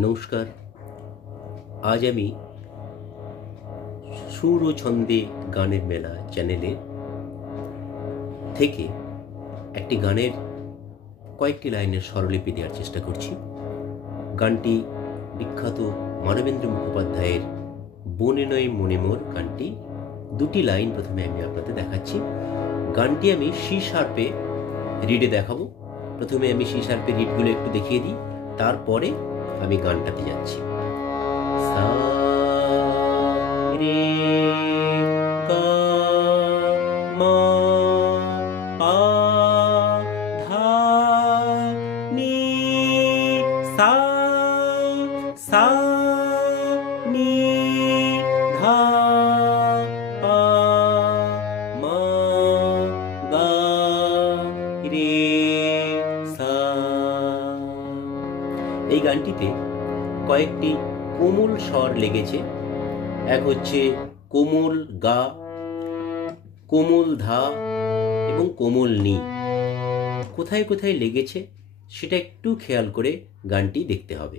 নমস্কার। আজ আমি সুর ও ছন্দে গানের মেলা চ্যানেলের থেকে একটি গানের কয়েকটি লাইনের স্বরলিপি দেওয়ার চেষ্টা করছি। গানটি বিখ্যাত মানবেন্দ্র মুখোপাধ্যায়ের বনে নয় মনে মোর গানটি। দুটি লাইন প্রথমে আমি আপনাদের দেখাচ্ছি। গানটি আমি সি শার্পে রিডে দেখাবো। প্রথমে আমি সি শার্পে রিডগুলো একটু দেখিয়ে দিই, তারপরে আমি গানটাতে যাচ্ছি। সা রে গা মা পা ধা নি সা সা নি ধা পা মা গা রে সা। এই গানটিতে কয়েকটি কোমল স্বর লেগেছে। এক হচ্ছে কোমল গা, কোমল ধা এবং কোমল নি। কোথায় কোথায় লেগেছে সেটা একটু খেয়াল করে গানটি দেখতে হবে।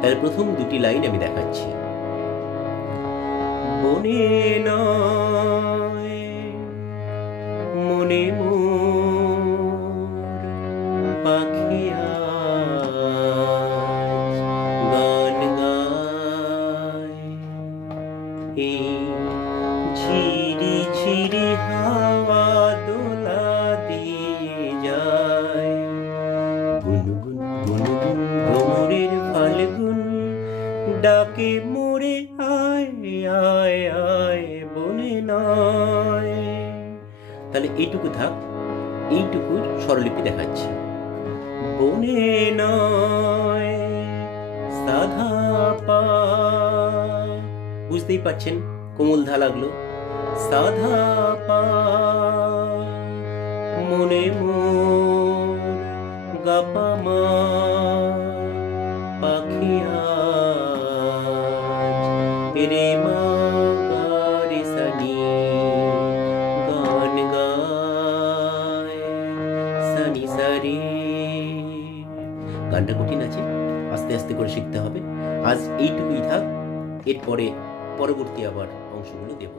তাহলে প্রথম দুটি লাইন আমি দেখাচ্ছি। বনে নয় মনে মোর পাখি ঝিরি ঝিরি হাওয়া দোলা দিয়ে যায়, গুনগুন গুনগুন ভ্রমরের ফাল্গুন ডাকে মোরে আয় আয় আয় বনে নয়। তাহলে এইটুকু থাক, এইটুকুর স্বরলিপি দেখাচ্ছি। বনে নয় সাধা পা, বুঝতেই পাচ্ছেন কোমল ধা লাগলো। সাধা পা মনে মোর গাপা মা পাখি আজ রে মা গা রে সা নি গান গায় সা নি সা রে। গানটা কঠিন আছে, আস্তে আস্তে করে শিখতে হবে। আজ এইটুকুই থাক, এরপরে পরবর্তী আবার অংশগুলো দেব।